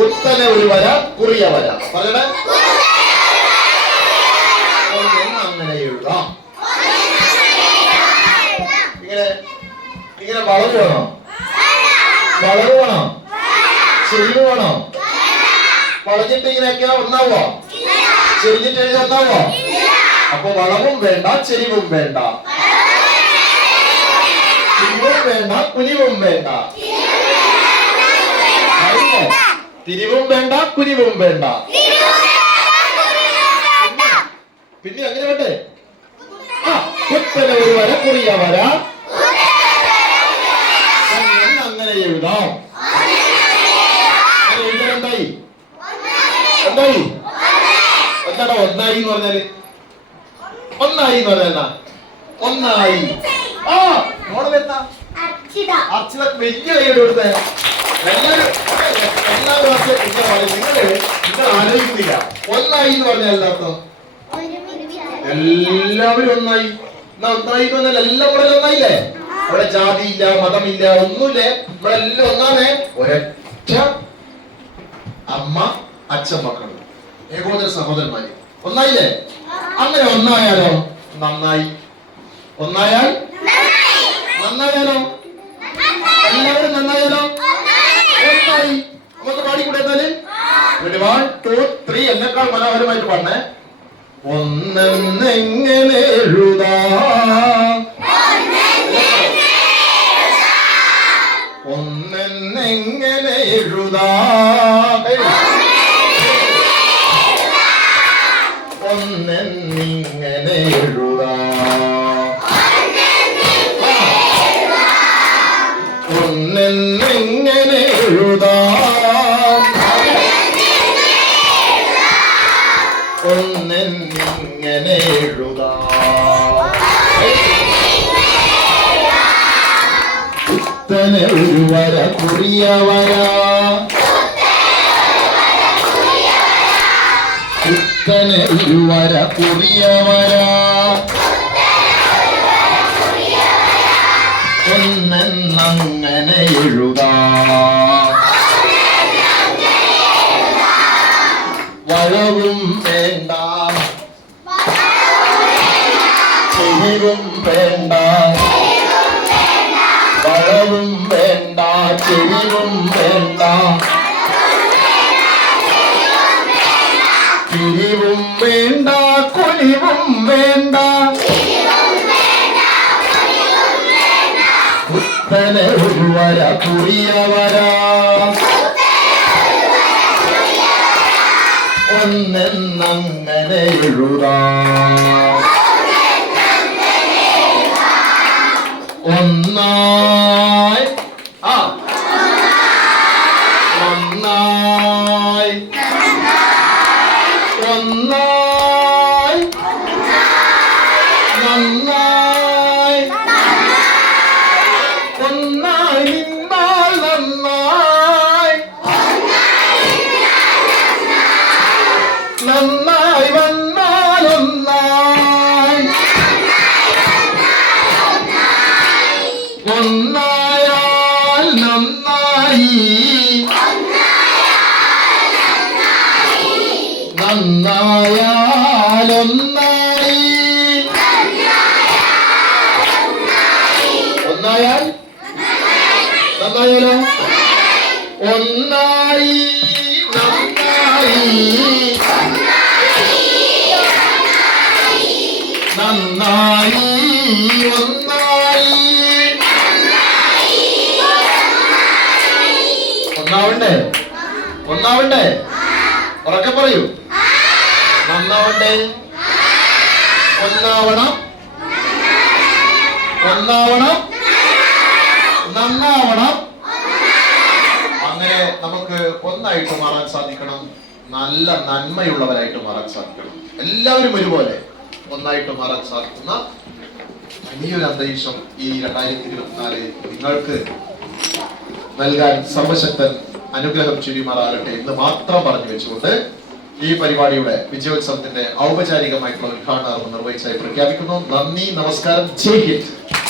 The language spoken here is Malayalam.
കുത്തനെ ഒരു വര കുറിയ വര. പറയണേ? അങ്ങനെ എഴുതാം. ഇങ്ങനെ ഇങ്ങനെ വളവ് വേണോ. വളവ് വേണോ. ചെരിവ് വേണോ. വളഞ്ഞിട്ട് ഇങ്ങനെയൊക്കെ ഒന്നാവോ? ചെരിഞ്ഞിട്ട് എഴുതി ഒന്നാവോ? അപ്പൊ വളവും വേണ്ട ചെരിവും വേണ്ട. ചെരിവും വേണ്ട കുനിവും വേണ്ട. അറിയോ? തിരിവും വേണ്ട കുരിവും വേണ്ട. പിന്നെ അങ്ങനെ വേണ്ടേ? ആ കുത്തനെ ഒരു വര കുറിയ വര. അങ്ങനെ എഴുതാം. എന്തായി? എന്തായി? എന്താണ് ഒന്നായി എന്ന് പറഞ്ഞാൽ? ഒന്നായി എന്ന് പറഞ്ഞാൽ ഒന്നായി. ആ മോളെ എന്താ? അർച്ചിത. അർച്ചിത വലിയ കൈ കൊടുത്തേ. എല്ലാവരും എല്ലാ പ്രാവശ്യം കുഞ്ഞെ പറയും. നിങ്ങൾ നിങ്ങൾ ആലോചിക്കുന്നില്ല. ഒന്നായി എന്ന് പറഞ്ഞാൽ എല്ലാവരും ഒന്നായി. ഒന്നായി എന്ന് പറഞ്ഞാൽ എല്ലാം ഒന്നായില്ലേ? ഇവിടെ ജാതിയില്ല മതമില്ല ഒന്നുമില്ലേ? ഇവിടെ എല്ലാം ഒന്നാണേ. ഒരൊറ്റ അമ്മ അച്ഛൻ മക്കൾ ഏകോദര സഹോദരന്മാര്. ഒന്നായില്ലേ? അങ്ങനെ ഒന്നായാലോ? നന്നായി. ഒന്നായാൽ? നന്നായാലോ? എല്ലാവരും നന്നായാലോ? ഒന്നായി നമുക്ക് പാടിക്കൂടെ എന്നാൽ? വൺ ടു ത്രീ എന്നെക്കാൾ മനോഹരമായിട്ട് പാടണേ. ഒന്നെങ്ങനെ എഴുതാം? ഒന്നെങ്ങനെ എഴുതാം? ഒന്നെന്നിങ്ങനെ എഴുതാം. എഴുതാം. ഒന്നെന്നിങ്ങനെ എഴുതാം. കുത്തനെ ഒരു വര കുറിയവര കുത്തനെ ഒരു വര കുറിയവര ഒന്നെന്നങ്ങനെ എഴുതാം. വളവും വേണ്ട ചെരിവും വേണ്ട വളവും വേണ്ട ചെരിവും വേണ്ട തിരിവും വേണ്ട കുലിവും വേണ്ട കുത്തനെ ഒരു വര ഒന്നെന്നങ്ങനെ എഴുതാം ഒന്നായി ആ ഒന്നായി ഒന്നായി നന്നായി നന്നായി നന്നായാൽ ഒന്നായി ഒന്നായാൽ? നന്നായാലോ? ഒന്നായി. നന്നായി. നന്നായി. ഒന്നായി ഒന്നാവണ്ടേ ഉണ്ടാവണ്ടേ ഉറക്കെ പറയൂ. നന്നാവണ്ടേ ഒന്നാവണം. ഒന്നാവണം. നന്നാവണം. അങ്ങനെ നമുക്ക് ഒന്നായിട്ട് മാറാൻ സാധിക്കണം. നല്ല നന്മയുള്ളവരായിട്ട് മാറാൻ സാധിക്കണം. എല്ലാവരും ഒരുപോലെ ഒന്നായിട്ട് മാറാൻ സാധിക്കുന്ന വലിയൊരു അന്തരീക്ഷം ഈ രണ്ടായിരത്തി ഇരുപത്തിനാല് നിങ്ങൾക്ക് നൽകാൻ സർവശക്തൻ അനുഗ്രഹം ചുരിമാറാകട്ടെ എന്ന് മാത്രം പറഞ്ഞു വെച്ചുകൊണ്ട് ഈ പരിപാടിയുടെ വിജയോത്സവത്തിന്റെ ഔപചാരികമായിട്ടുള്ള ഉദ്ഘാടനം നിർവഹിച്ചായി പ്രഖ്യാപിക്കുന്നു. നന്ദി നമസ്കാരം. ജയ്